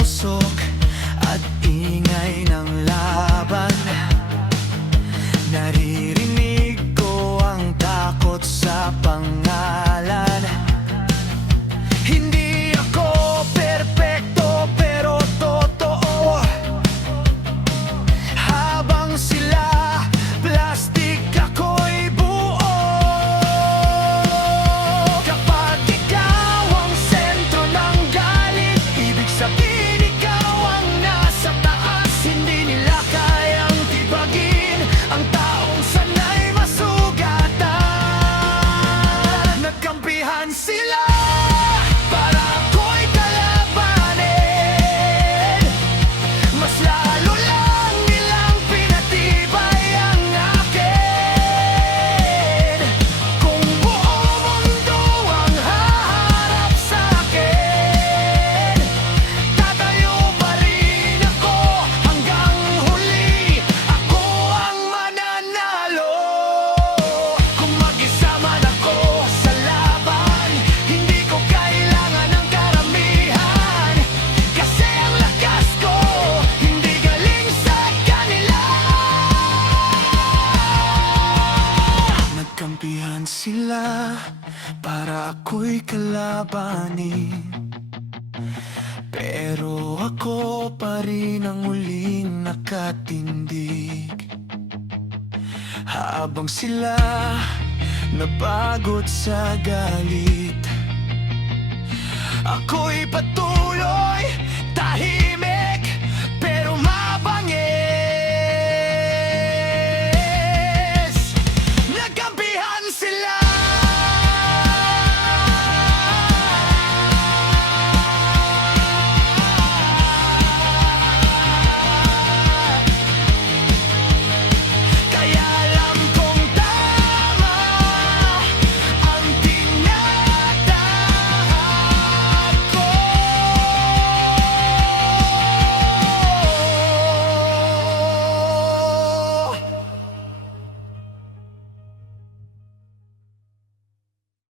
usok at ingay ng laban. Naririnig ko ang takot sa pangalan. Hindi ako perpekto pero totoo. Habang sila plastic, ako'y buo. Kapag ikaw ang sentro ng galit, ibig sabihin ikaw ang nasa taas. Hindi nila kayang tibagin ang taong sanay masugatan. Nagkampihan sila para ako'y kalabanin. Mas lalo lang nilang pinatibay ang akin. Kung buong mundo ang haharap sa'kin, tatayo pa rin ako hanggang huli. Ako ang mananalo. Kung mag-isa man ako sa laban, hindi ko kailangan ng karamihan. Kasi ang lakas ko hindi galing sa kanila. Nagkampihan sila para ako'y kalabanin, pero ako pa rin ang muling nakatindig. Habang sila napagod sa galit, ako'y patuloy tahimik.